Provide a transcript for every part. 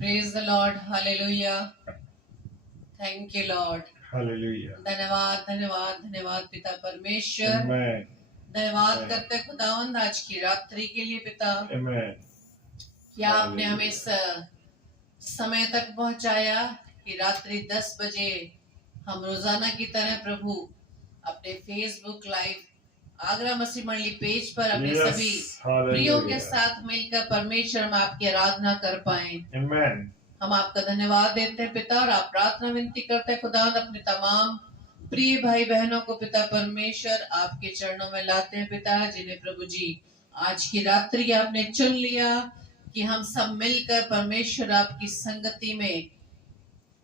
Praise the Lord. Hallelujah. Thank you, Lord. Hallelujah. धन्यवाद धन्यवाद धन्यवाद पिता परमेश्वर। Amen. धन्यवाद Amen. करते खुदावंद आज की रात्रि के लिए पिता, Amen. क्या आपने हमें Hallelujah. इस समय तक पहुंचाया कि रात्रि 10 बजे हम रोजाना की तरह प्रभु अपने फेसबुक लाइव आगरा मसीह मंडली पेज पर अपने Yes. सभी प्रियो के Hallelujah. साथ मिलकर परमेश्वर हम आपकी आराधना कर पाए। Amen. हम आपका धन्यवाद देते हैं पिता, और आप प्रार्थना विनती करते हैं खुदा अपने तमाम प्रिय भाई बहनों को पिता परमेश्वर आपके चरणों में लाते हैं पिता, जिन्हें प्रभु जी आज की रात्रि आपने चुन लिया कि हम सब मिलकर परमेश्वर आपकी संगति में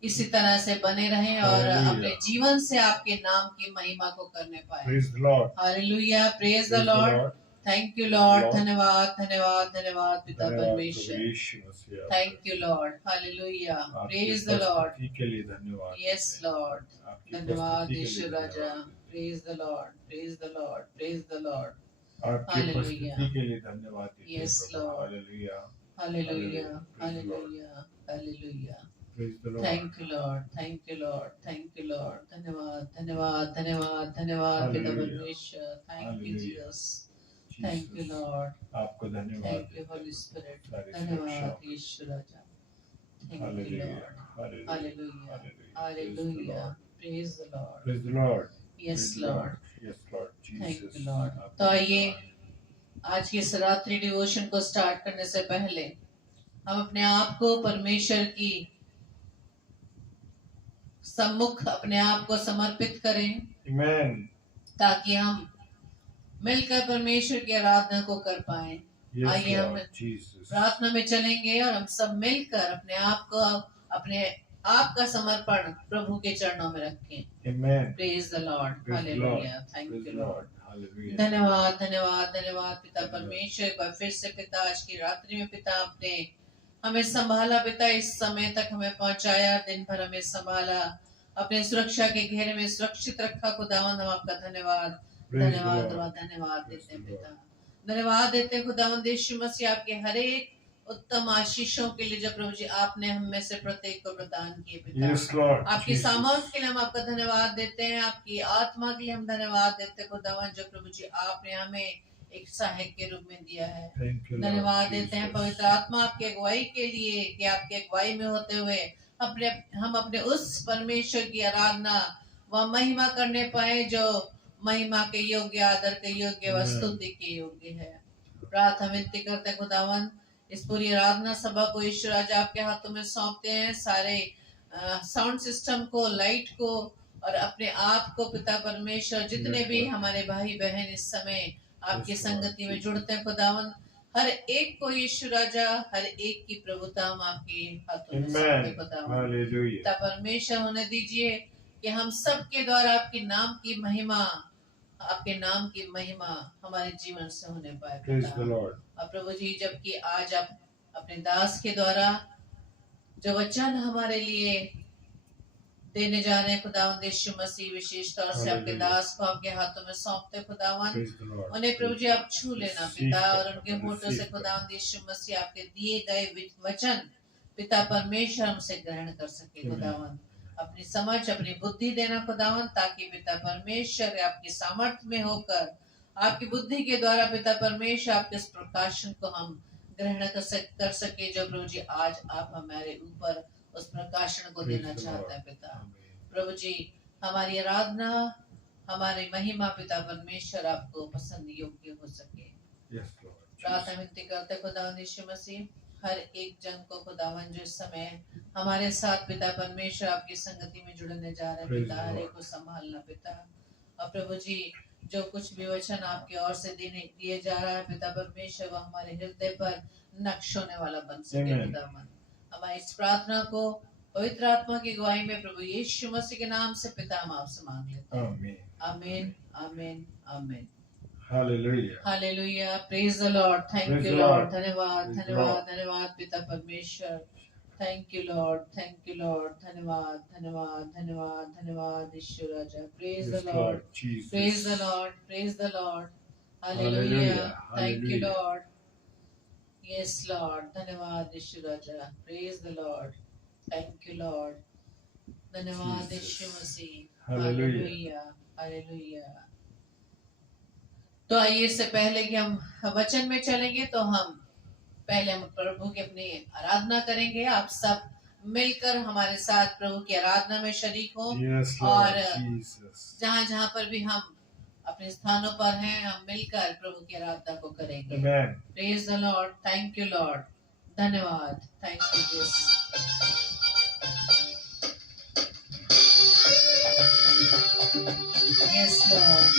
इसी तरह से बने रहें और Hallelujah. अपने जीवन से आपके नाम की महिमा को करने पाए। Praise the Lord. Hallelujah, praise the Praise the lord. Lord. Thank you Lord. Lord. धन्यवाद धन्यवाद धन्यवाद पिता धन्यवाद परमेश्वर। प्रभु यीशु मसीह आपका। Thank you Lord. हालेलुया, आपकी प्रेज द लॉर्ड। उपस्थिति के लिए धन्यवाद। यस लॉर्ड, आपकी धन्यवाद उपस्थिति के यीशु लिए राजा। धन्यवाद। Praise the lord, praise the lord, praise the Lord. आपकी Hallelujah. उपस्थिति के लिए धन्यवाद देते हैं Yes, Prabhu. Lord. Hallelujah. Hallelujah, Praise the Lord. Hallelujah, hallelujah. Praise the Lord. Thank you lord, thank you lord, thank you lord. धन्यवाद धन्यवाद धन्यवाद धन्यवाद पिता Hallelujah. परमेश्वर। Thank you Hallelujah. Jesus, thank you Jesus. Lord, आपको धन्यवाद thank you देते होली हैं। स्पिरिट। सारी धन्यवाद सुरक्षा। यीशु राजा। Thank you Hallelujah. Lord. Hallelujah. Hallelujah, Hallelujah. Hallelujah. Praise the Lord. Praise the Lord. Yes Praise the Lord, Yes, Lord. Thank Jesus. You Lord. आपको तो आइए धन्यवाद। आज की इस रात्रि डिवोशन को स्टार्ट करने से पहले हम अपने आप को परमेश्वर की सम्मुख अपने आप को समर्पित करें, Amen. ताकि हम मिलकर परमेश्वर की आराधना को कर पाए। Yes, आइए हम Lord. Jesus. प्रार्थना में चलेंगे और हम सब मिलकर अपने आप का समर्पण प्रभु के चरणों में रखें। Amen. Praise the Lord. Praise the Lord. Hallelujah, thank Praise you the lord. Lord. Hallelujah. धन्यवाद धन्यवाद धन्यवाद पिता धन्यवाद। परमेश्वर। एक बार फिर से पिता, आज की रात्रि में पिता आपने हमें संभाला पिता, इस समय तक हमें पहुंचाया, दिन भर हमें संभाला, अपने सुरक्षा के घेरे में सुरक्षित रखा। खुदावंद हम आपका धन्यवाद Praise the धन्यवाद Lord. धन्यवाद Praise देते हैं the पिता। धन्यवाद देते हैं खुदावंद यीशु मसीह आपके हर एक उत्तम आशीषों के लिए जो प्रभु जी आपने हम में से प्रत्येक को प्रदान किए पिता। Yes, Lord. आपकी Jesus. सामर्थ के लिए हम आपका धन्यवाद देते हैं, आपकी आत्मा के लिए हम धन्यवाद देते हैं खुदावन, जो प्रभु जी आपने हमें एक सहायक के रूप में दिया है। Thank you, Lord. धन्यवाद देते हैं Jesus. पवित्र आत्मा आपकी अगुवाई के लिए, कि आपकी अगुवाई में होते हुए हम अपने उस परमेश्वर की आराधना व महिमा करने पाए जो महिमा के योग्य, आदर के योग्य व स्तुति के योग्य है। प्रार्थना विनती करते हैं खुदावन, इस पूरी आराधना सभा को ईश्वर आज आपके हाथों में सौंपते हैं। सारे साउंड सिस्टम को, लाइट को और अपने आप को पिता परमेश्वर, जितने भी हमारे भाई बहन इस समय आपकी संगति में जुड़ते हैं खुदावन, हर एक को यीशु राजा, हर एक की प्रभुता हम आपके हाथों में सौंपते खुदावन। Hallelujah. पिता परमेश्वर होने दीजिए कि हम सब के द्वारा आपके नाम की महिमा, आपके नाम की महिमा हमारे जीवन से होने पाए Praise the पिता। Lord. और प्रभु जी, जबकि आज आप अपने दास के द्वारा जो वचन हमारे लिए देने जा रहे हैं खुदावंद यीशु मसीह, विशेष तौर से आपके Hallelujah. दास को आपके हाथों में सौंपते खुदावंद, Praise the Lord. उन्हें प्रभु जी आप छू लेना Receive पिता, कर, और उनके होठों से receive कर। खुदावंद यीशु मसीह आपके दिए गए वचन पिता परमेश्वर हमसे ग्रहण कर सके Amen. खुदावंद। अपनी समझ, अपनी बुद्धि देना खुदावंद, ताकि पिता परमेश्वर आपकी सामर्थ्य में होकर आपकी बुद्धि के द्वारा पिता परमेश्वर आपके इस प्रकाशन को हम ग्रहण कर सके, जो प्रभु जी आज आप हमारे ऊपर उस प्रकाशन को Praise देना the चाहता Lord. है पिता। Amen. प्रभु जी, हमारी आराधना, हमारी महिमा पिता परमेश्वर आपको पसंद योग्य हो सके। Yes, Lord. प्रार्थना Jesus. विनती करते खुदावंद यीशु मसीह, हर एक जन को खुदावन जो इस समय हमारे साथ पिता परमेश्वर आपकी संगति में जुड़ने जा रहे हैं Praise पिता, the हर Lord. एक को संभालना पिता। और प्रभु जी, जो कुछ भी वचन आपकी ओर से दिए जा रहा है पिता परमेश्वर, वो हमारे हृदय पर नक्श होने वाला बन सके Amen. खुदावन। हमारी इस प्रार्थना को पवित्र आत्मा की गवाही में प्रभु यीशु मसीह के नाम से पिता हम आपसे मांग लेते हैं। Amen. आमीन, आमीन, आमीन। Hallelujah. Hallelujah, praise the lord. Thank Praise you the lord. Lord. धन्यवाद Praise the धन्यवाद Lord. धन्यवाद पिता परमेश्वर। Thank you lord, thank you lord. धन्यवाद धन्यवाद धन्यवाद धन्यवाद ईश्वर राजा। Praise the Yes, lord, Lord. Jesus. Praise the lord, praise the lord. Hallelujah, Hallelujah. Thank you Hallelujah. Lord. Yes, Lord. धन्यवाद यीशु राजा. Praise the Lord. Thank you, Lord. धन्यवाद यीशु Jesus. मसीह. Hallelujah. Hallelujah. Hallelujah. तो आइए, इससे पहले कि हम वचन में चलेंगे तो हम प्रभु की अपनी आराधना करेंगे. आप सब मिलकर हमारे साथ प्रभु की आराधना में शरीक हो. Yes, और Lord Jesus. जहाँ जहाँ पर भी हम अपने स्थानों पर हैं, हम मिलकर प्रभु की आराधना को करेंगे. Amen. Praise the lord. Thank you lord. धन्यवाद. Thank you Jesus. Yes lord.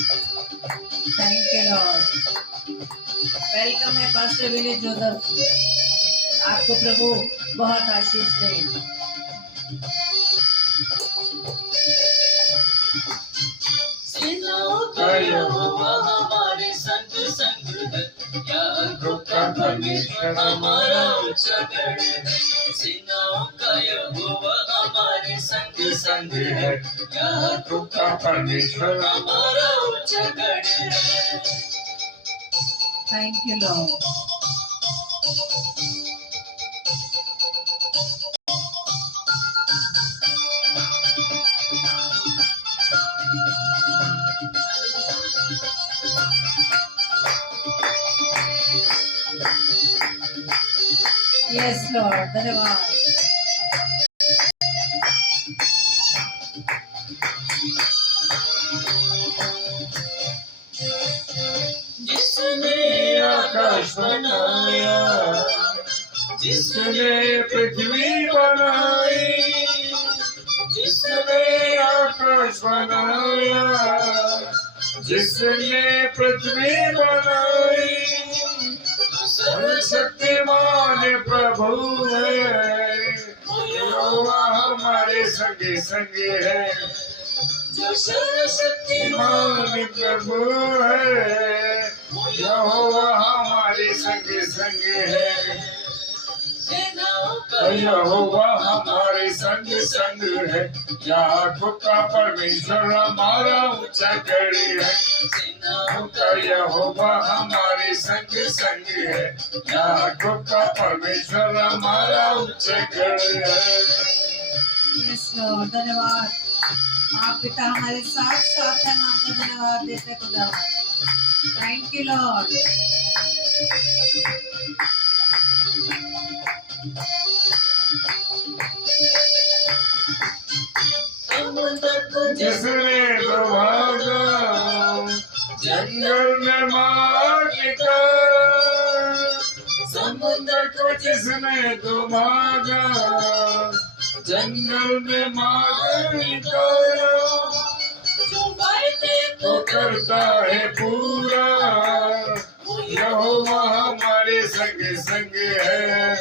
Thank you lord. Welcome है पास्टर विनी जोसेफ. आपको प्रभु बहुत आशीष दे. सेनाओं का यहोवा हमारे संग संग है. याकूब का परमेश्वर हमारा ऊंचा गढ़ है. सेनाओं का यहोवा हमारे संग संग है. याकूब का परमेश्वर हमारा ऊंचा गढ़ है. Thank you Lord. Yes Lord. धन्यवाद. जिसने आकाश बनाया, जिसने पृथ्वी बनाई, जिसने आकाश बनाया, जिसने पृथ्वी बनाई, सर्वशक्तिमान प्रभु है. यहोवा हमारे संगे संगे है. जो सर्वशक्तिमान प्रभु है, यहोवा हमारे संगे संगे है. यहोवा हमारे संग संग है. याकूब का परमेश्वर हमारा ऊंचा गढ़ है. यहोवा हमारे संग संग है. याकूब का परमेश्वर हमारा ऊंचा गढ़ है. Yes Lord. धन्यवाद. आप पिता हमारे साथ साथ हैं. हम आपको धन्यवाद देते हैं खुदा. Thank you Lord. जिसने दुभागा जंगल में मार निकाला. समुद्र को जिसने दुभागा जंगल में मार निकाला. जो वायदे को करता है पूरा, यहोवा हमारे संग संग है.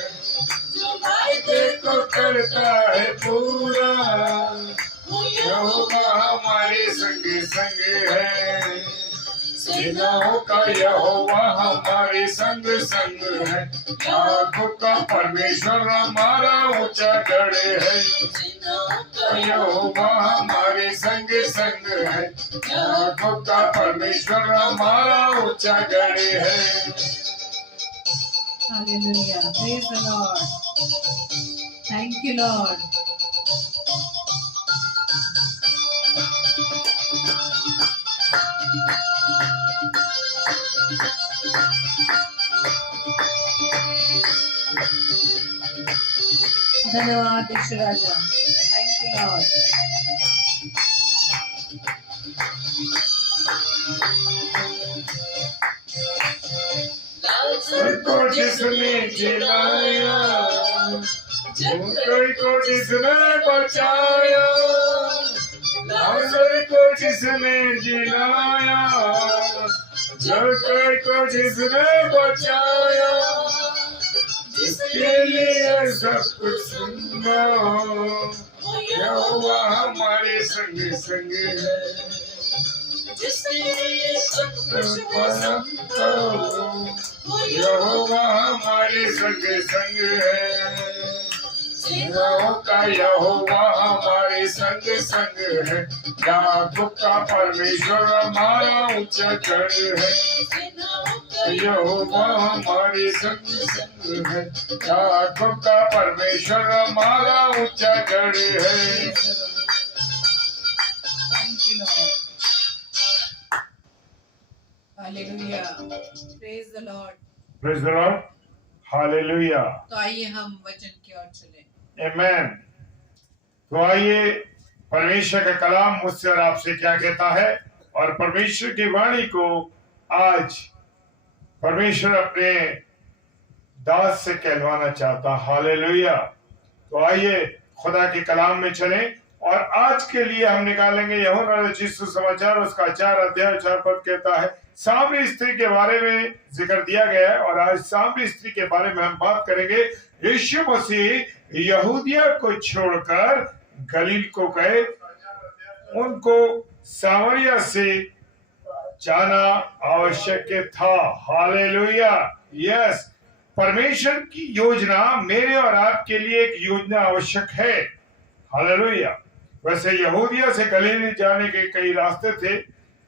जो वायदे को करता है पूरा, यहोवा हमारे संग संग है. सेनाओं का यहोवा हमारे संग संग है. याकूब का परमेश्वर हमारा ऊंचा गढ़ है. यहोवा हमारे संग संग है. याकूब का परमेश्वर हमारा ऊंचा गढ़ है. Hallelujah. Praise the lord. Thank you lord. धन्यवाद यीशु राजा. Thank you lord. लाजर को जिसने जिलाया, जक्कई को जिसने बचाया. लाजर को जिसने जिलाया, जक्कई को जिसने बचाया. जिसके लिए सब कुछ सुनना, यहोवा हमारे संग संग है. जिसके लिए सब कुछ पसंद हो, यहोवा हमारे संग संग है. सेनाओं का यहोवा हमारे संग संग है, याकूब का परमेश्वर हमारा ऊंचा गढ़ है। यहोवा हमारे संग संग है, याकूब का परमेश्वर हमारा ऊंचा गढ़ है। Thank you, Lord. Hallelujah. Praise the Lord. Praise the Lord. Hallelujah. तो आइए हम वचन की ओर चलें। Amen. तो आइए परमेश्वर का कलाम मुझसे और आपसे क्या कहता है, और परमेश्वर की वाणी को आज परमेश्वर अपने दास से कहलवाना चाहता। हालेलुया। तो आइए खुदा के कलाम में चलें, और आज के लिए हम निकालेंगे यूहन्ना रचित सुसमाचार, उसका 4 अध्याय 4 पद कहता है। सामरी स्त्री के बारे में जिक्र दिया गया है, और आज सामरी स्त्री के बारे में हम बात करेंगे। यीशु मसीह यहूदिया को छोड़कर गलील को गए, उनको सामरिया से जाना आवश्यक था। हालेलुया। यस, परमेश्वर की योजना मेरे और आपके लिए एक योजना आवश्यक है। हालेलुया। वैसे यहूदिया से गलील जाने के कई रास्ते थे,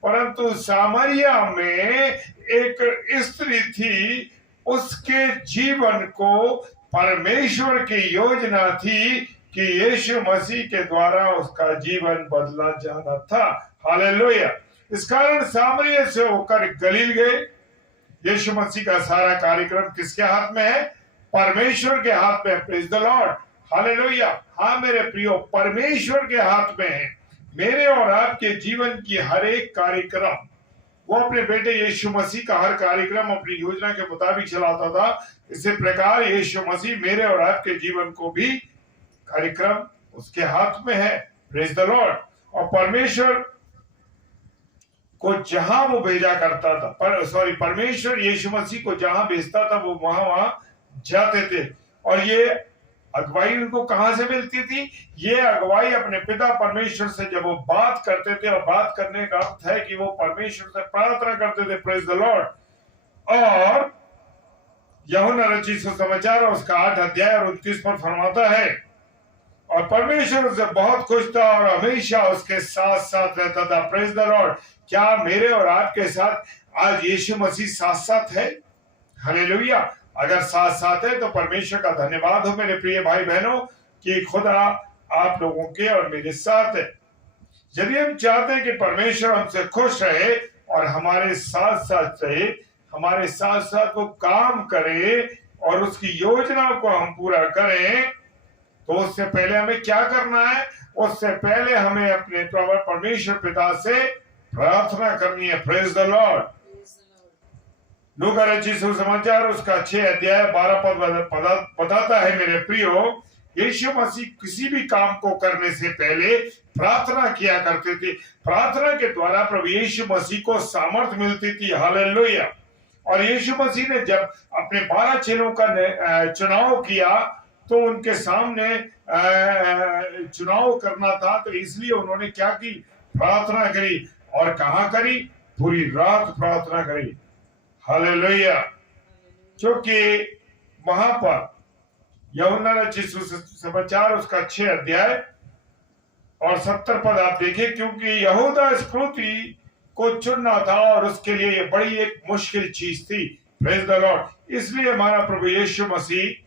परंतु सामरिया में एक स्त्री थी, उसके जीवन को परमेश्वर की योजना थी कि यीशु मसीह के द्वारा उसका जीवन बदला जाना था। हालेलुया। इस कारण सामरिया से होकर गलील गए। यीशु मसीह का सारा कार्यक्रम किसके हाथ में है? परमेश्वर के हाथ में। Praise the lord. हालेलुया। हाँ मेरे प्रियो, परमेश्वर के हाथ में है। मेरे और आपके जीवन की हर एक कार्यक्रम वो अपने बेटे यीशु मसीह का हर कार्यक्रम अपनी योजना के मुताबिक चलाता था। इसी प्रकार यीशु मसीह मेरे और आपके जीवन को भी कार्यक्रम उसके हाथ में है। Praise the Lord. और परमेश्वर को जहां वो भेजा करता था, परमेश्वर यीशु मसीह को जहां भेजता था वो वहां जाते थे। और ये अगुवाई उनको कहां से मिलती थी? ये अगुवाई अपने पिता परमेश्वर से जब वो बात करते थे, और बात करने का अर्थ है कि वो परमेश्वर से प्रार्थना करते थे। Praise the Lord. और यूहन्ना रचित सुसमाचार उसका 8 अध्याय और 29 पर फरमाता है, और परमेश्वर उससे बहुत खुश था और हमेशा उसके साथ साथ रहता था। Praise the Lord. क्या मेरे और आपके साथ आज यीशु मसीह साथ साथ है? हालेलुया। अगर साथ साथ है तो परमेश्वर का धन्यवाद हो मेरे प्रिय भाई बहनों कि खुदा आप लोगों के और मेरे साथ है। यदि हम चाहते हैं कि परमेश्वर हमसे खुश रहे और हमारे साथ साथ रहे, हमारे साथ साथ वो काम करे और उसकी योजना को हम पूरा करें, तो उससे पहले हमें क्या करना है? उससे पहले हमें अपने परमेश्वर पिता से प्रार्थना करनी है। Praise the Lord. लूका रचित सुसमाचार उसका 6 अध्याय 12 पद बताता है मेरे प्रियो, यीशु मसीह किसी भी काम को करने से पहले प्रार्थना किया करते थे। प्रार्थना के द्वारा प्रभु यीशु मसीह को सामर्थ मिलती थी। हालेलुया। और यीशु मसीह ने जब अपने 12 चेलों का चुनाव किया तो उनके सामने चुनाव करना था, तो इसलिए उन्होंने क्या की? प्रार्थना करी। और कहाँ करी? पूरी रात प्रार्थना करी। हालेलुया। क्योंकि वहां पर यूहन्ना रचित सुसमाचार उसका 6 अध्याय और 70 पद आप देखें, क्योंकि यहूदा इस्करियोती को चुनना था और उसके लिए ये बड़ी एक मुश्किल चीज थी। Praise the Lord. इसलिए हमारा प्रभु यीशु मसीह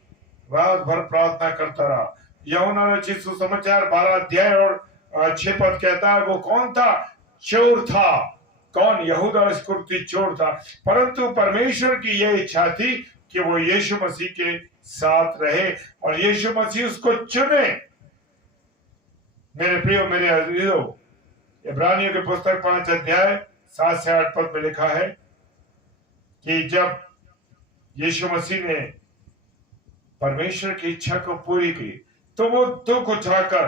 रात भर प्रार्थना करता रहा। यूहन्ना रचित सुसमाचार 12 अध्याय और 6 पद कहता है, वो कौन था? चोर था। कौन? यहूदा इस्करियोती चोर था। परंतु परमेश्वर की यह इच्छा थी कि वो यीशु मसीह के साथ रहे और यीशु मसीह उसको चुने। मेरे प्रियो, मेरे अजीजों, इब्रानियों के पुस्तक 5 अध्याय 7 से 8 पद में लिखा है कि जब यीशु मसीह ने परमेश्वर की इच्छा को पूरी की तो वो दुख उठाकर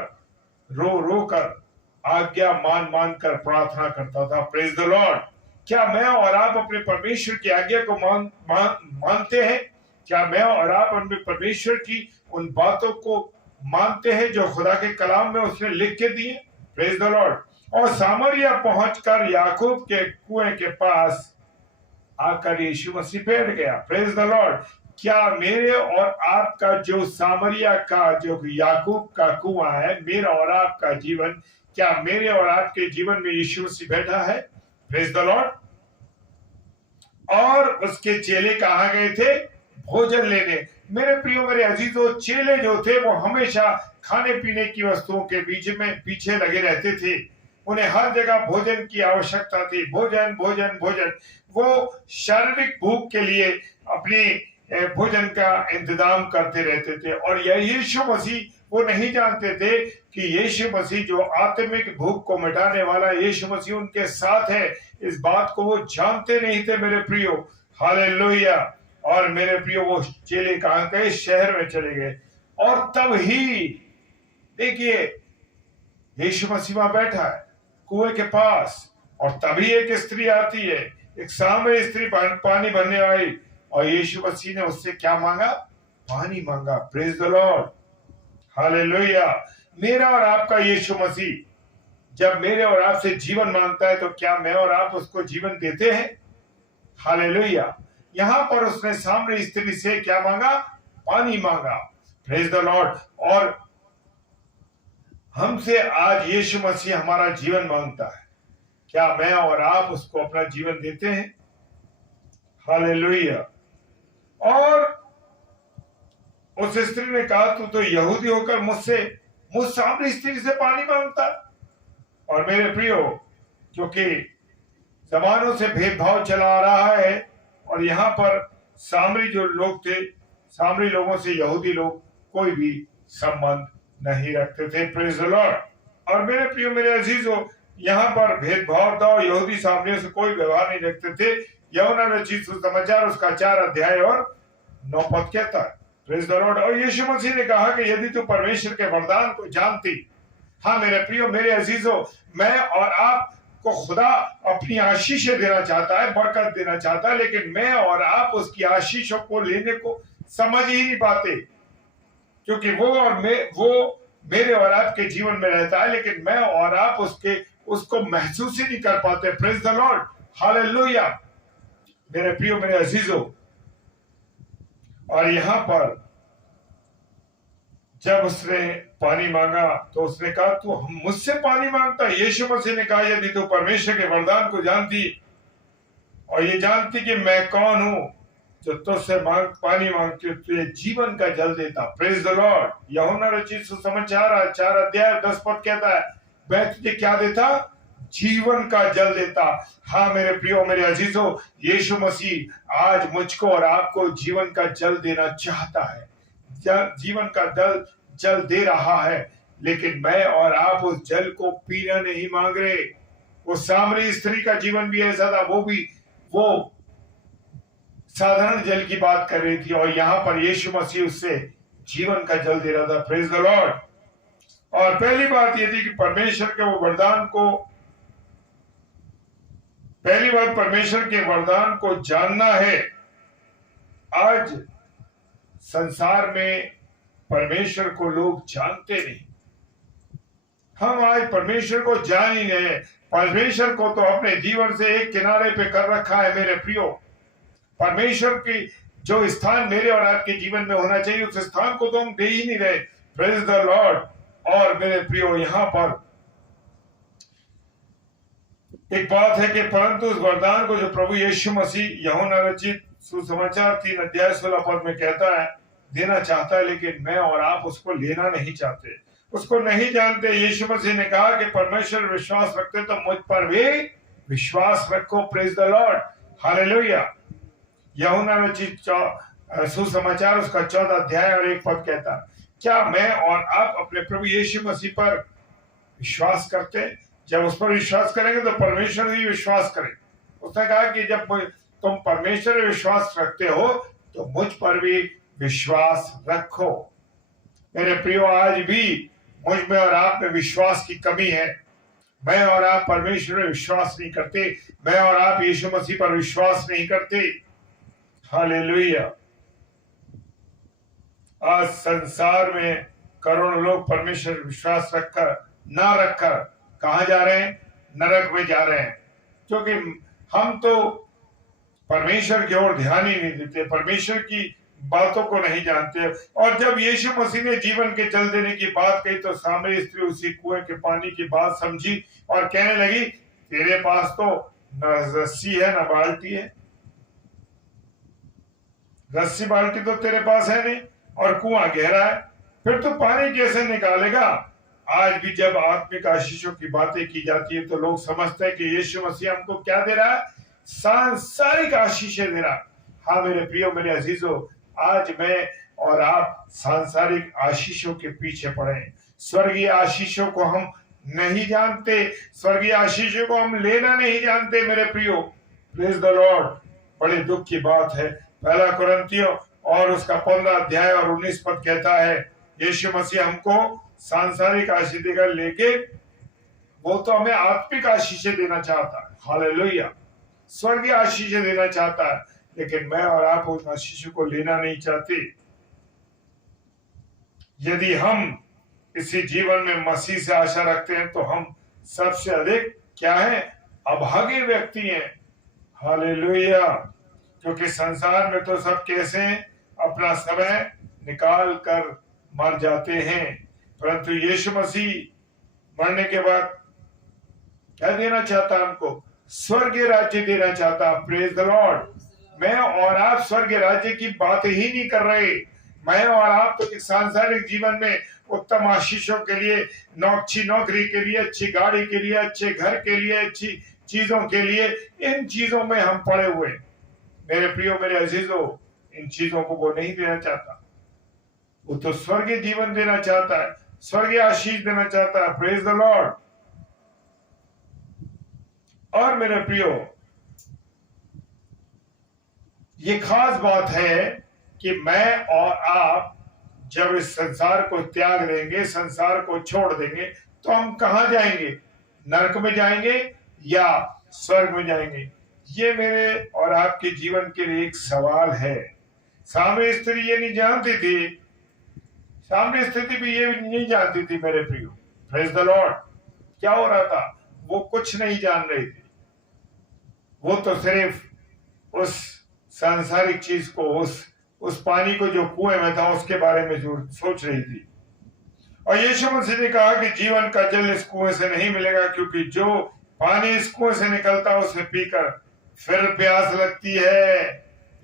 रो रो कर आज्ञा मान कर प्रार्थना करता था। Praise the Lord. क्या मैं और आप अपने परमेश्वर की आज्ञा को मानते हैं? क्या मैं और आप अपने परमेश्वर की उन बातों को मानते हैं जो खुदा के कलाम में उसने लिख के दिए? Praise the Lord. और सामरिया पहुंचकर याकूब के कुएं के पास आकर यीशु मसीह बैठ गया। Praise the Lord. क्या मेरे और आपका जो सामरिया का जो याकूब का कुआं है, मेरा और आपका जीवन, क्या मेरे और आपके जीवन में यीशु मसीह बैठा है? Praise the Lord. और उसके चेले कहाँ गए थे? भोजन लेने। मेरे प्रियो, मेरे अजीजों, चेले जो थे वो हमेशा खाने पीने की वस्तुओं के बीच में पीछे लगे रहते थे। उन्हें हर जगह भोजन की आवश्यकता थी। भोजन भोजन भोजन। वो शारीरिक भूख के लिए अपनी भोजन का इंतजाम करते रहते थे। और यीशु मसीह वो नहीं जानते थे कि यीशु मसीह जो आत्मिक भूख को मिटाने वाला यीशु मसीह उनके साथ है। इस बात को वो जानते नहीं थे मेरे प्रियो। हालेलुया। और मेरे प्रियो, वो चेले कहाँ गए? शहर में चले गए। और तब ही देखिए यीशु मसीह वहां बैठा है कुएं के पास, और तभी एक स्त्री आती है, एक सामरी स्त्री पानी भरने आई, और यीशु मसीह ने उससे क्या मांगा? पानी मांगा। Praise the lord. हालेलुया। मेरा और आपका यीशु मसीह जब मेरे और आपसे जीवन मांगता है तो क्या मैं और आप उसको जीवन देते हैं? हालेलुया। यहां पर उसने सामने स्त्री से क्या मांगा? पानी मांगा। Praise the Lord. और हमसे आज यीशु मसीह हमारा जीवन मांगता है। क्या मैं और आप उसको अपना जीवन देते हैं? हालेलुया। और उस स्त्री ने कहा, तू तो यहूदी होकर मुझ सामने स्त्री से पानी मांगता। और मेरे प्रियो, क्योंकि जमानों से भेदभाव चला आ रहा है, और यहाँ पर सामरी जो लोग थे, सामरी लोगों से यहूदी लोग कोई भी संबंध नहीं रखते थे। Praise the Lord. और मेरे प्रियो, मेरे अजीजों, यहाँ पर भेदभाव था। यहूदी सामरियों से कोई व्यवहार नहीं रखते थे। यूहन्ना रचित सुसमाचार उसका 4 अध्याय और 9 पद कहता है। Praise the Lord. और यीशु मसीह ने कहा कि यदि तू परमेश्वर के वरदान को जानती। हाँ मेरे प्रियो, मेरे अजीजों, मैं और आप को खुदा अपनी आशीषें देना चाहता है, बरकत देना चाहता है, लेकिन मैं और आप उसकी आशीषों को लेने को समझ ही नहीं पाते, क्योंकि वो मेरे और आपके जीवन में रहता है, लेकिन मैं और आप उसको महसूस ही नहीं कर पाते। Praise the lord. हालेलुया। मेरे प्रियो, मेरे अजीजों, और यहां पर जब उसने पानी मांगा तो उसने कहा, तू मुझसे पानी मांगता? यीशु मसीह ने कहा, यदि तू परमेश्वर के वरदान को जानती और ये जानती कि मैं कौन हूं जो तुझसे पानी मांगती हूं, तुझे जीवन का जल देता। Praise the Lord. यूहन्ना रचित सुसमाचार 4 अध्याय 10 पद कहता है, मैं तुझे क्या देता? जीवन का जल देता। हाँ मेरे प्रियो, मेरे अजीजों, यीशु मसीह आज मुझको और आपको जीवन का जल देना चाहता है। जीवन का जल दे रहा है, लेकिन मैं और आप उस जल को पीना नहीं मांग रहे। वो सामरी स्त्री का जीवन भी ऐसा था। वो साधारण जल की बात कर रही थी, और यहां पर यीशु मसीह उससे जीवन का जल दे रहा था। Praise the Lord. और पहली बात यह थी कि परमेश्वर के वरदान को जानना है। आज संसार में परमेश्वर को लोग जानते नहीं। हम आज परमेश्वर को जान ही नहीं। परमेश्वर को तो अपने जीवन से एक किनारे पे कर रखा है मेरे प्रियो। परमेश्वर की जो स्थान मेरे और आपके जीवन में होना चाहिए, उस स्थान को तो हम दे ही नहीं रहे। Praise the Lord. और मेरे प्रियो, यहां पर एक बात है कि परंतु उस वरदान को जो प्रभु यीशु मसीह यूहन्ना रचित सुसमाचार 3 अध्याय 16 पद में कहता है, देना चाहता है, लेकिन मैं और आप उसको लेना नहीं चाहते, उसको नहीं जानते। यीशु मसीह ने कहा कि परमेश्वर विश्वास रखते तो मुझ पर भी विश्वास रखो। Praise the lord. हालेलुया। यूहन्ना रचित सुसमाचार उसका 14 अध्याय और 1 पद कहता है, क्या मैं और आप अपने प्रभु यीशु मसीह पर विश्वास करते हैं? जब उस पर विश्वास करेंगे तो परमेश्वर भी विश्वास करेंगे। उसने कहा कि जब तुम परमेश्वर में विश्वास रखते हो तो मुझ पर भी विश्वास रखो। मेरे प्रियो, आज भी मुझ में और आप में विश्वास की कमी है। मैं और आप परमेश्वर में विश्वास नहीं करते। मैं और आप यीशु मसीह पर विश्वास नहीं करते। हालेलुया। आज संसार में करोड़ों लोग परमेश्वर विश्वास रखकर कहां जा रहे हैं? नरक में जा रहे हैं, क्योंकि हम तो परमेश्वर की ओर ध्यान ही नहीं देते। परमेश्वर की बातों को नहीं जानते। और जब यीशु मसीह ने जीवन के जल देने की बात कही तो सामरी स्त्री उसी कुएं के पानी की बात समझी और कहने लगी, तेरे पास तो न रस्सी है न बाल्टी है, रस्सी बाल्टी तो तेरे पास है नहीं और कुआं गहरा है, फिर तो पानी कैसे निकालेगा। आज भी जब आत्मिक आशीषों की बातें की जाती है तो लोग समझते हैं कि यीशु मसीह हमको क्या दे रहा है, सांसारिक आशीषें दे रहा है। हाँ मेरे प्रियो, मेरे अजीजों, आज मैं और आप सांसारिक आशीषों के पीछे पड़े। स्वर्गीय आशीषों को हम नहीं जानते, स्वर्गीय आशीषों को हम लेना नहीं जानते मेरे प्रियो। Praise the Lord. बड़े दुख की बात है। पहला कुरिन्थियों और उसका 15 अध्याय और 19 पद कहता है, यीशु मसीह हमको सांसारिक आशीष देकर लेके वो तो हमें आत्मिक आशीषें देना चाहता है। हालेलुया। स्वर्गीय आशीषें देना चाहता है, लेकिन मैं और आप उन आशीषों को लेना नहीं चाहते। यदि हम इसी जीवन में मसीह से आशा रखते हैं तो हम सबसे अधिक क्या है, अभागे व्यक्ति हैं। हालेलुया। क्योंकि संसार में तो सब कैसे हैं, अपना समय निकाल कर मर जाते हैं, परंतु यीशु मसीह मरने के बाद क्या देना चाहता है हमको, स्वर्गीय राज्य देना चाहता। Praise the Lord. मैं और आप स्वर्गीय राज्य की बात ही नहीं कर रहे। मैं और आप तो एक सांसारिक जीवन में उत्तम आशीषों के लिए, अच्छी नौकरी के लिए, अच्छी गाड़ी के लिए, अच्छे घर के लिए, अच्छी चीजों के लिए, इन चीजों में हम पड़े हुए। मेरे प्रियो, मेरे अजीजों, इन चीजों को वो नहीं देना चाहता। वो तो स्वर्गीय जीवन देना चाहता है, स्वर्गीय आशीष देना चाहता है। Praise the Lord. और मेरे प्रियो, ये खास बात है कि मैं और आप जब इस संसार को त्याग देंगे, संसार को छोड़ देंगे, तो हम कहां जाएंगे, नरक में जाएंगे या स्वर्ग में जाएंगे। ये मेरे और आपके जीवन के लिए एक सवाल है। सामरी स्त्री ये नहीं जानती थी, सामरी स्थिति भी ये नहीं जानती थी मेरे प्रियो। Praise the Lord. क्या हो रहा था, वो कुछ नहीं जान रही थी। वो तो सिर्फ उस सांसारिक चीज को, उस पानी को जो कुएं में था उसके बारे में जो सोच रही थी। और यीशु मसीह ने कहा कि जीवन का जल इस कुएं से नहीं मिलेगा, क्योंकि जो पानी इस कुएं से निकलता है उसे पीकर फिर प्यास लगती है,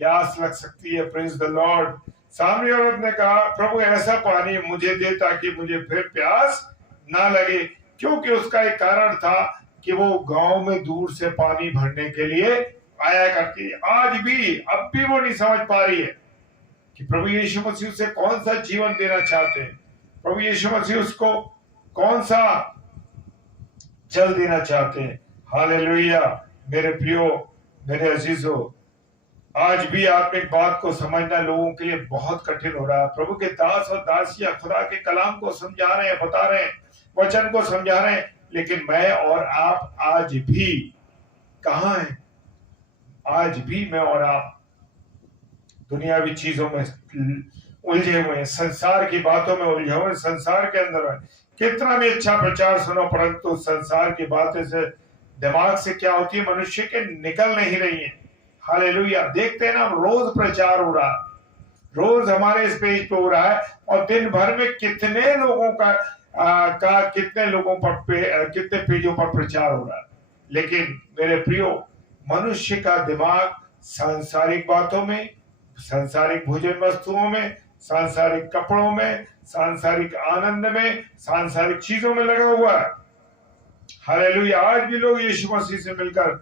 प्यास लग सकती है। Praise the Lord. सामरी औरत ने कहा, प्रभु ऐसा पानी मुझे दे ताकि मुझे फिर प्यास ना लगे, क्योंकि उसका एक कारण था कि वो गांव में दूर से पानी भरने के लिए आया करती है। आज भी, अब भी वो नहीं समझ पा रही है कि प्रभु यीशु मसीह उसे कौन सा जीवन देना चाहते हैं, प्रभु यीशु मसीह उसको कौन सा जल देना चाहते हैं। हालेलुया। मेरे प्रियो, मेरे अजीजों, आज भी आत्मिक बात को समझना लोगों के लिए बहुत कठिन हो रहा है। प्रभु के दास और दासियां खुदा के कलाम को समझा रहे हैं, बता रहे हैं, वचन को समझा रहे हैं, लेकिन मैं और आप आज भी कहां हैं। आज भी मैं और आप दुनियावी चीजों में उलझे हुए हैं, संसार की बातों में उलझे हुए, संसार के अंदर कितना भी अच्छा प्रचार सुनो, परंतु संसार की बातें से दिमाग से क्या होती है, मनुष्य के निकल नहीं रही है। हालेलुया। देखते हैं ना, रोज प्रचार हो रहा है, रोज हमारे इस पेज पे हो रहा है, और दिन भर में कितने लोगों कितने लोगों पर कितने पेजों पर प्रचार हो रहा है। लेकिन मेरे प्रियो, मनुष्य का दिमाग सांसारिक बातों में, सांसारिक भोजन वस्तुओं में, सांसारिक कपड़ों में, सांसारिक आनंद में, सांसारिक चीजों में लगा हुआ है। हालेलुया। आज भी लोग यीशु मसीह से मिलकर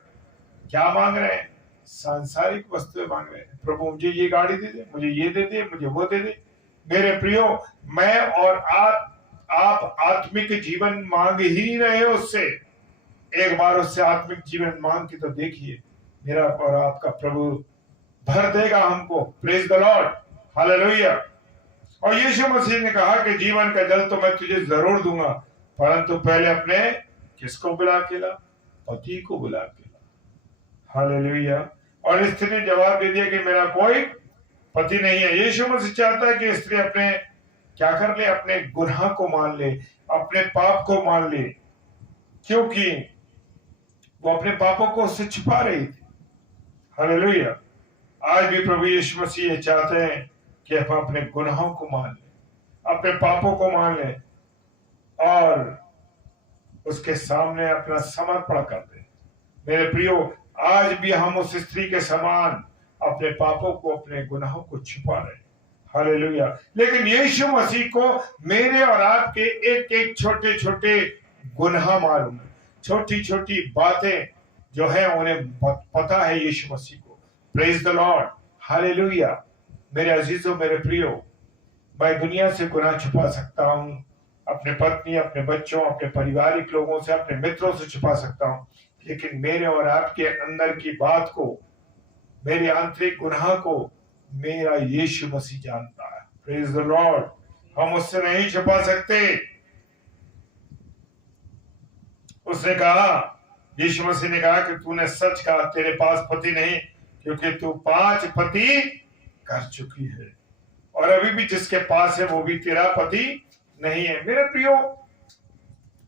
क्या मांग रहे हैं, सांसारिक वस्तुएं मांग रहे हैं। प्रभु मुझे ये गाड़ी दे दे, मुझे ये दे दे, मुझे वो दे दे। मेरे प्रियो, मैं और आप आत्मिक जीवन मांग ही नहीं रहे उससे। एक बार उससे आत्मिक जीवन मांग के तो देखिए, मेरा और आपका प्रभु भर देगा हमको। Praise the lord. हालेलुया। और यीशु मसीह ने कहा कि जीवन का जल तो मैं तुझे जरूर दूंगा, परंतु पहले अपने किसको बुला के ला, पति को बुला के ला। हालेलुया। और स्त्री ने जवाब दे दिया कि मेरा कोई पति नहीं है। यीशु मसीह चाहता है कि स्त्री अपने क्या कर ले, अपने गुनाह को मान ले, अपने पाप को मान ले, क्योंकि वो अपने पापों को उससे छिपा रही थी। हालेलुया। आज भी प्रभु यीशु मसीह चाहते हैं कि हम अपने गुनाहों को मान लें, अपने पापों को मान लें और उसके सामने अपना समर्पण कर दें। मेरे प्रियो, आज भी हम उस स्त्री के समान अपने पापों को, अपने गुनाहों को छुपा रहे हैं। हालेलुया। लेकिन यीशु मसीह को मेरे और आपके एक एक छोटे छोटे गुनाह मालूम है, छोटी छोटी बातें जो है उन्हें पता है यीशु मसीह को। Praise the lord, hallelujah. मेरे अजीजों, मेरे प्रियो, मैं दुनिया से गुनाह छुपा सकता हूं, अपने पत्नी, अपने बच्चों, अपने पारिवारिक लोगों से, अपने मित्रों से छुपा सकता हूं, लेकिन मेरे और आपके अंदर की बात को, मेरे आंतरिक गुनाह को मेरा यीशु मसीह जानता है। Praise the Lord. हम उससे नहीं छुपा सकते। उसने कहा, यीशु मसीह ने कहा कि तूने सच कहा, तेरे पास पति नहीं, क्योंकि तू 5 पति कर चुकी है और अभी भी जिसके पास है वो भी तेरा पति नहीं है। मेरे प्रियो,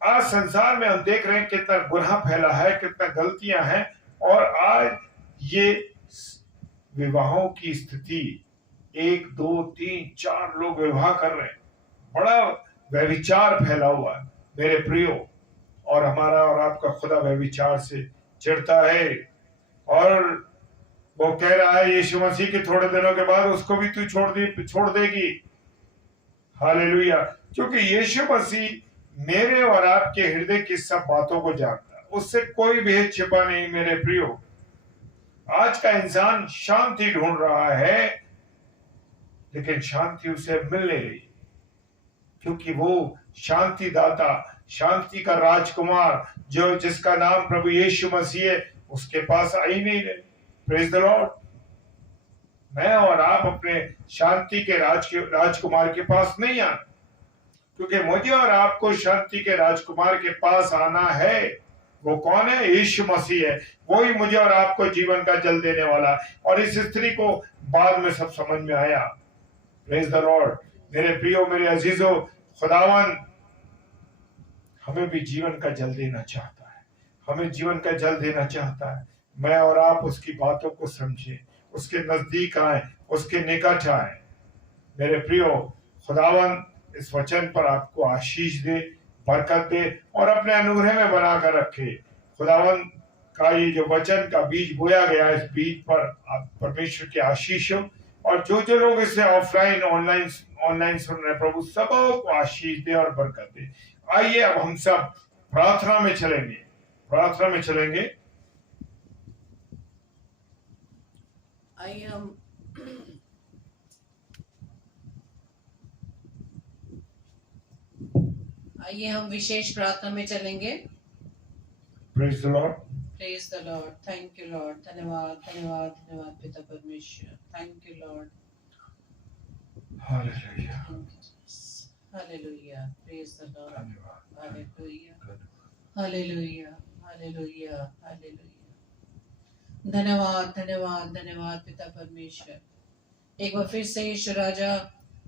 आज संसार में हम देख रहे हैं कितना गुनाह फैला है, कितना गलतियां हैं, और आज ये विवाहों की स्थिति 1 2 3 4 लोग विवाह कर रहे हैं, बड़ा व्यभिचार फैला हुआ है मेरे प्रियो। और हमारा और आपका खुदा व्यभिचार से चिढ़ता है और वो कह रहा है यीशु मसीह के थोड़े दिनों के बाद उसको भी तू छोड़ देगी। हालेलुया। क्योंकि यीशु मसीह मेरे और आपके हृदय की सब बातों को जानता है, उससे कोई भेद छिपा नहीं। मेरे प्रियो, आज का इंसान शांति ढूंढ रहा है, लेकिन शांति उसे मिल नहीं रही, क्योंकि वो शांति दाता, शांति का राजकुमार जो जिसका नाम प्रभु यीशु मसीह है, उसके पास आ ही नहीं रहे। Praise the Lord. मैं और आप अपने शांति के राजकुमार के पास नहीं आना, क्योंकि मुझे और आपको शांति के राजकुमार के पास आना है। वो कौन है? यीशु मसीह है। वो ही मुझे और आपको जीवन का जल देने वाला। और इस स्त्री को बाद में सब समझ में आया। Praise the Lord. मेरे प्रियो, मेरे अजीजों, खुदावन हमें भी जीवन का जल देना चाहता है, हमें जीवन का जल देना चाहता है। मैं और आप उसकी बातों को समझें, उसके नजदीक आए, उसके निकट आए। मेरे प्रियो, खुदावन इस वचन पर आपको आशीष दे, बरकत दे और अपने अनुग्रह में बनाकर रखे। खुदावन का ये जो वचन का बीज बोया गया, इस बीज पर आप परमेश्वर की आशीष हो, और जो जो लोग इसे ऑफलाइन ऑनलाइन सुन रहे हैं, प्रभु सबको आशीष दे और बरकत दे। आइए अब हम सब प्रार्थना में चलेंगे, प्रार्थना में चलेंगे। आइए हम विशेष प्रार्थना में चलेंगे। Praise the lord, praise the lord. Thank you lord. धन्यवाद धन्यवाद धन्यवाद पिता परमेश्वर। Thank you Lord. Hallelujah, hallelujah. Praise the Lord. धन्यवाद, हालेलुया, हालेलुया, हालेलुया, हालेलुया। धन्यवाद धन्यवाद धन्यवाद पिता परमेश्वर। एक बार फिर से यीशु राजा,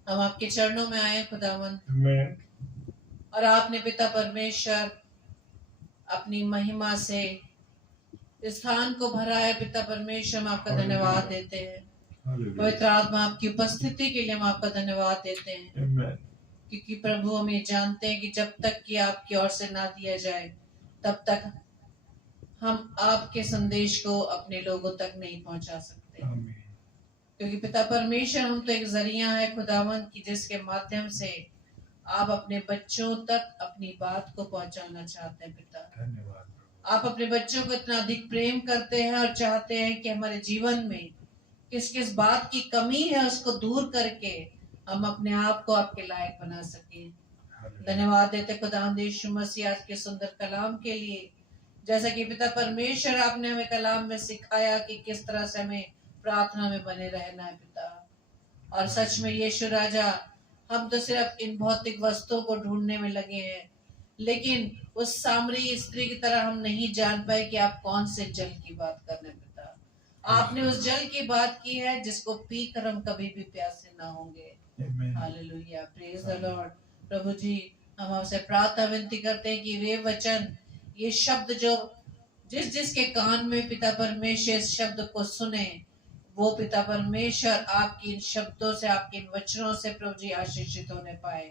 हम आपके चरणों में आए खुदावन, आमीन। और आपने पिता परमेश्वर अपनी महिमा से इस स्थान को भरा है। पिता परमेश्वर, हम आपका धन्यवाद देते हैं। पवित्र आत्मा, आपकी उपस्थिति के लिए हम आपका धन्यवाद देते हैं। आमीन। क्योंकि प्रभु, हम ये जानते हैं कि जब तक कि आपकी ओर से ना दिया जाए, तब तक हम आपके संदेश को अपने लोगों तक नहीं पहुंचा सकते। आमीन। क्योंकि पिता परमेश्वर, हम तो एक जरिया है खुदावन की, जिसके माध्यम से आप अपने बच्चों तक अपनी बात को पहुंचाना चाहते हैं। पिता, धन्यवाद। आप अपने बच्चों को इतना अधिक प्रेम करते हैं और चाहते हैं कि हमारे जीवन में किस किस बात की कमी है उसको दूर करके हम अपने आप को आपके लायक बना सके। धन्यवाद देते खुदावंद यीशु मसीह आज के सुंदर कलाम के लिए। जैसा कि पिता परमेश्वर, आपने हमें कलाम में सिखाया कि किस तरह से हमें प्रार्थना में बने रहना है पिता। और सच में यीशु राजा, हम तो सिर्फ इन भौतिक वस्तुओं को ढूंढने में लगे हैं, लेकिन उस सामरी स्त्री की तरह हम नहीं जान पाए कि आप कौन से जल की बात कर रहे हैं पिता। आपने उस जल की बात की है जिसको पीकर हम कभी भी प्यासे ना होंगे। Hallelujah, praise the lord. प्रभु जी, हम आपसे प्रार्थना विनती करते हैं कि वे वचन, ये शब्द जो जिसके कान में पिता परमेश्वर इस शब्द को सुने, वो पिता परमेश्वर आपकी इन शब्दों से, आपके इन वचनों से प्रभु जी आशीषित होने पाए,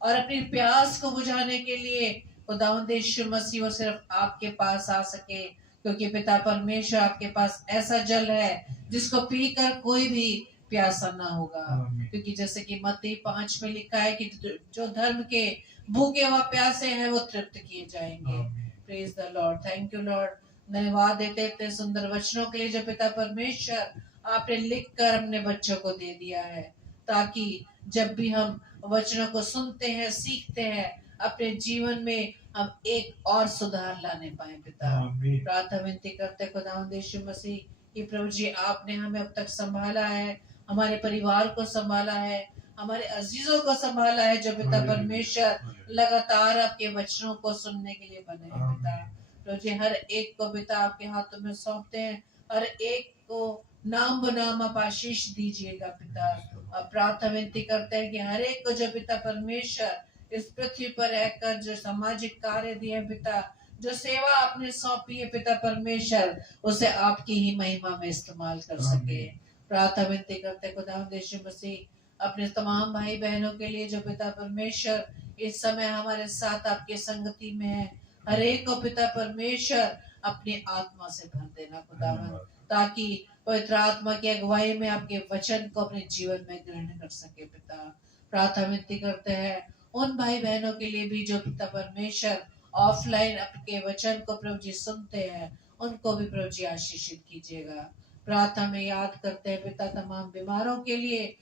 और अपनी प्यास को बुझाने के लिए खुदावंद यीशु मसीह वो सिर्फ आपके पास आ सके, क्योंकि पिता परमेश्वर आपके पास ऐसा जल है जिसको पीकर कोई भी प्यासा ना होगा। क्योंकि जैसे कि मत्ती 5 में लिखा है कि जो धर्म के भूखे व प्यासे हैं वो तृप्त किए जाएंगे। Praise the lord. Thank you lord. धन्यवाद देते इतने सुंदर वचनों के लिए जो पिता परमेश्वर आपने लिख कर अपने बच्चों को दे दिया है, ताकि जब भी हम वचनों को सुनते हैं, सीखते हैं, अपने जीवन में हम एक और सुधार लाने पाए। पिता प्रार्थना विनती करते खुदावंद यीशु मसीह कि प्रभु जी आपने हमें अब तक संभाला है, हमारे परिवार को संभाला है, हमारे अजीजों को संभाला है, जो पिता परमेश्वर लगातार आपके वचनों को सुनने के लिए बने हैं। पिता प्रभु जी हर एक को पिता आपके हाथों में सौंपते हैं, हर एक को नाम बनाम आप आशीष दीजिएगा। पिता अब प्रार्थना विनती करते हैं कि हर एक को जो पिता परमेश्वर इस पृथ्वी पर रहकर जो सामाजिक कार्य दिए पिता, जो सेवा आपने सौंपी है पिता परमेश्वर, उसे आपकी ही महिमा में इस्तेमाल कर सके। प्रार्थना विनती करते खुदावंद यीशु मसीह अपने तमाम भाई बहनों के लिए जो पिता परमेश्वर इस समय हमारे साथ आपके संगति में है, हर एक को पिता परमेश्वर अपनी आत्मा से भर देना खुदावंद, ताकि पवित्र आत्मा की अगुवाई में आपके वचन को अपने जीवन में ग्रहण कर सके। पिता प्रार्थना विनती करते हैं उन भाई बहनों के लिए भी जो पिता परमेश्वर ऑफलाइन आपके वचन को प्रभु जी सुनते हैं, उनको भी प्रभु जी आशीषित कीजिएगा। प्रार्थना में याद करते हैं पिता तमाम बीमारों के लिए,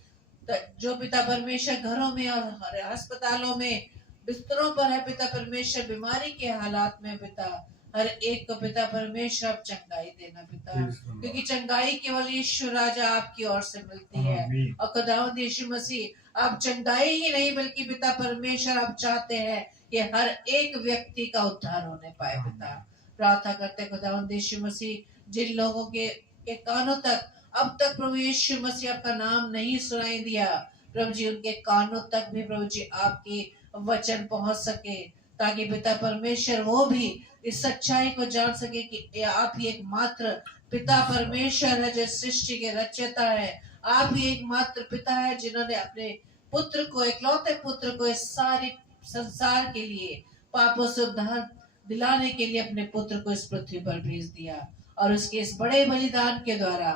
जो पिता परमेश्वर घरों में और अस्पतालों में बिस्तरों पर है पिता परमेश्वर, बीमारी के हालात में पिता हर एक को पिता परमेश्वर आप चंगाई देना पिता, क्योंकि चंगाई केवल यीशु राजा आपकी ओर से मिलती है। और खुदावंद यीशु मसीह आप चंगाई ही नहीं बल्कि पिता परमेश्वर आप चाहते हैं कि हर एक व्यक्ति का उद्धार होने पाए। पिता प्रार्थना करते खुदावंद यीशु मसीह जिन लोगों के कानों तक अब तक प्रभु यीशु मसीह आपका नाम नहीं सुनाई दिया, प्रभु जी उनके कानों तक भी प्रभु जी आपकी वचन पहुंच सके, ताकि पिता परमेश्वर वो भी इस सच्चाई को जान सके कि आप ही एकमात्र पिता परमेश्वर है जो सृष्टि के रचयिता है। आप ही एकमात्र पिता है जिन्होंने अपने पुत्र को, इकलौते पुत्र को इस सारे संसार के लिए पापों से उद्धार दिलाने के लिए अपने पुत्र को इस पृथ्वी पर भेज दिया, और उसके इस बड़े बलिदान के द्वारा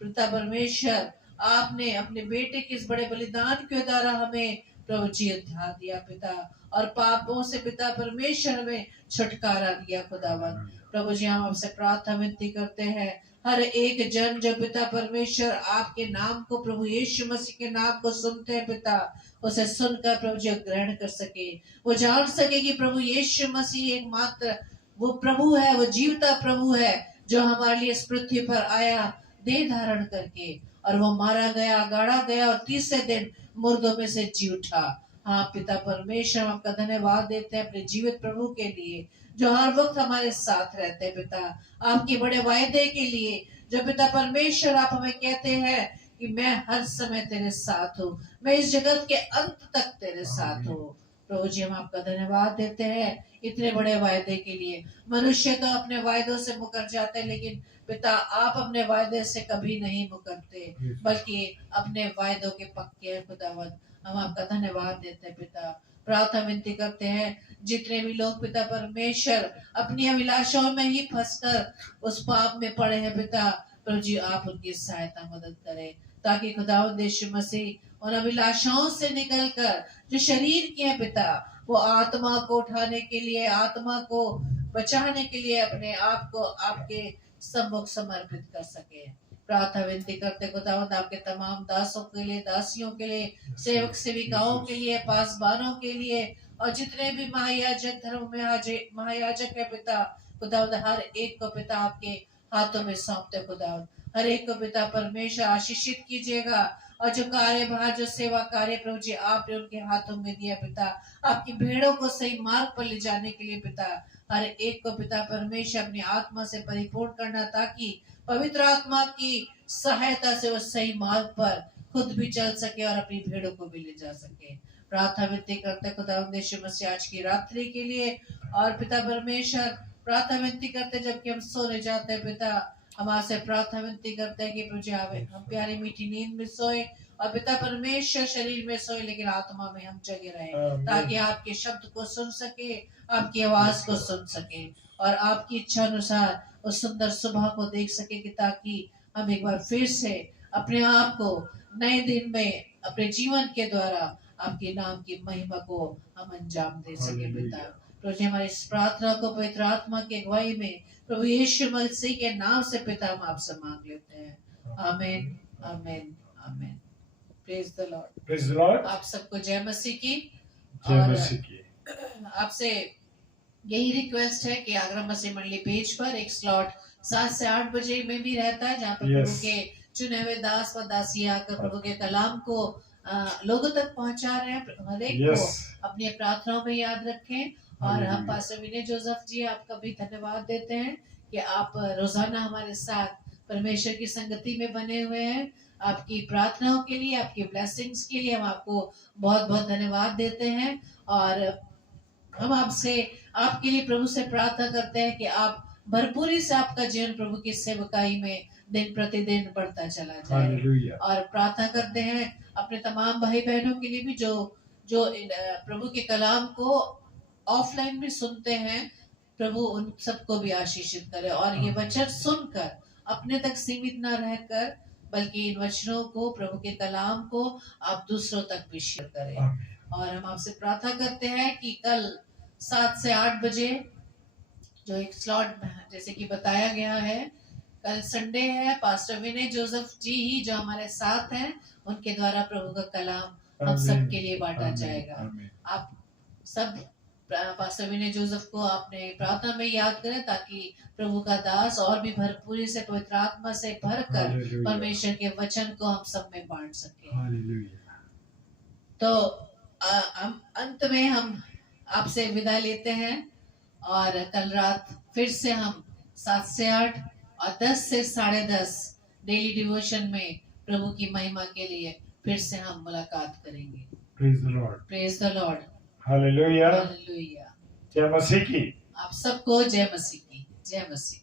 पिता परमेश्वर आपने अपने बेटे के इस बड़े बलिदान के द्वारा हमें प्रभु जी उद्धार दिया पिता, और पापों से पिता परमेश्वर में छुटकारा दिया। खुदावन प्रभु जी हम आपसे प्रार्थना विनती करते हैं हर एक जन जो पिता परमेश्वर आपके नाम को, प्रभु यीशु मसीह के नाम को सुनते हैं पिता, उसे सुनकर प्रभु जी ग्रहण कर सके, वो जान सके कि प्रभु यीशु मसीह एकमात्र वो प्रभु है, वो जीवता प्रभु है जो हमारे लिए इस पृथ्वी पर आया देह धारण करके, और वो मारा गया, गाड़ा गया और तीसरे दिन मुर्दों में से जी उठा। हाँ पिता परमेश्वर आपका धन्यवाद देते हैं अपने जीवित प्रभु के लिए जो हर वक्त हमारे साथ रहते हैं। पिता आपके बड़े वायदे के लिए जो पिता परमेश्वर आप हमें कहते हैं कि मैं हर समय तेरे साथ हूँ, मैं इस जगत के अंत तक तेरे साथ हूँ। प्रभु जी हम आपका धन्यवाद देते हैं इतने बड़े वायदे के लिए। मनुष्य तो अपने वायदों से मुकर जाते हैं, लेकिन पिता आप अपने वायदे से कभी नहीं मुकरते, बल्कि अपने वायदों के पक्के हैं। खुदावंद हम आपका धन्यवाद देते हैं पिता। प्रार्थना विनती करते हैं जितने भी लोग पिता परमेश्वर अपनी अभिलाषाओं में ही फंसकर उस पाप में पड़े हैं पिता, प्रभु जी आप उनकी सहायता मदद करें, ताकि खुदावंद यीशु मसीह उन अभिलाषाओं से निकलकर जो शरीर की है पिता, वो आत्मा को उठाने के लिए, आत्मा को बचाने के लिए अपने आप को आपके सम्मुख समर्पित कर सके। प्रार्थना विनती करते खुदावंद आपके तमाम दासों के लिए, दासियों के लिए, सेवक सेविकाओं के लिए, पासबानों के लिए, और जितने भी महायाजक धर्म में महायाजक है पिता, खुदावंद हर एक को पिता आपके हाथों में सौंपते खुदावंद, हर एक को पिता परमेश्वर आशीषित कीजिएगा, और जो कार्यभार, जो सेवा कार्य प्रभु जी आपने उनके हाथों में दिया पिता, आपकी भेड़ों को सही मार्ग पर ले जाने के लिए पिता, हर एक को पिता परमेश्वर अपनी आत्मा से परिपूर्ण करना, ताकि पवित्र आत्मा की सहायता से वो सही मार्ग पर खुद भी चल सके और अपनी भेड़ों को भी ले जा सके। प्रार्थना विनती करते खुदावंद यीशु मसीह आज की रात्रि के लिए, और पिता परमेश्वर प्रार्थना विनती करते जबकि हम सोने जाते हैं पिता, हम आपसे प्रार्थना विनती करते हैं कि प्रभु जी हम प्यारी मीठी नींद में सोए और पिता परमेश्वर शरीर में सोए लेकिन आत्मा में हम जगे रहे, ताकि आपके शब्द को सुन सके, आपकी आवाज को सुन सके और आपकी इच्छा अनुसार उस सुंदर सुबह को देख सके, कि ताकि हम एक बार फिर से अपने आप को नए दिन में अपने जीवन के द्वारा आपके नाम की महिमा को हम अंजाम दे सके। पिता प्रभु जी हमारी इस प्रार्थना को पवित्र आत्मा की अगुवाई में प्रभु यीशु मसीह के नाम से पिता हम आपसे मांग लेते हैं। आमीन, आमीन, आमीन। Praise the lord. Praise the Lord. आप सबको जय मसीह की। जय मसीह की। आपसे यही रिक्वेस्ट है कि आगरा मसीह मंडली पेज पर एक स्लॉट 7 से 8 बजे में भी रहता है, जहाँ पर प्रभु के चुने हुए दास व दासियां आकर प्रभु के कलाम को लोगों तक पहुंचा रहे हैं। हर एक को अपनी प्रार्थनाओं में याद रखें। और हम पास्टर विनय जोसेफ जी आपका भी धन्यवाद देते हैं कि आप रोजाना हमारे साथ परमेश्वर की संगति में बने हुए हैं। आपकी प्रार्थनाओं के लिए, आपकी ब्लेसिंग्स के लिए हम आपको बहुत बहुत धन्यवाद देते हैं। और हम आपसे आपके लिए प्रभु से प्रार्थना करते हैं कि आप भरपूरी से आपका जीवन प्रभु की सेवकाई में दिन प्रतिदिन बढ़ता चला जाए। और प्रार्थना करते हैं अपने तमाम भाई बहनों के लिए भी जो प्रभु के कलाम को ऑफलाइन भी सुनते हैं। प्रभु उन सबको भी आशीषित करे और ये वचन सुनकर अपने तक सीमित न रहकर, बल्कि इन वचनों को, प्रभु के कलाम को आप दूसरों तक भी शेयर करें। और हम आपसे प्रार्थना करते हैं कि कल 7 से 8 बजे जो एक स्लॉट जैसे कि बताया गया है, कल संडे है, पास्टर विनय जोसेफ जी ही जो हमारे साथ हैं, उनके द्वारा प्रभु का कलाम हम सब के लिए बांटा जाएगा। आप सब पास्टर विनय जोसेफ को आपने प्रार्थना में याद करें, ताकि प्रभु का दास और भी भरपूरी से पवित्र आत्मा से भरकर परमेश्वर के वचन को हम सब में बांट सके। तो अंत में हम आपसे विदा लेते हैं और कल रात फिर से हम 7 से 8 और 10 से 10:30 डेली डिवोशन में प्रभु की महिमा के लिए फिर से हम मुलाकात करेंगे। Praise the lord. Praise the lord. Hallelujah. Hallelujah. जय मसीह की। आप सबको जय मसीह की। जय मसीह।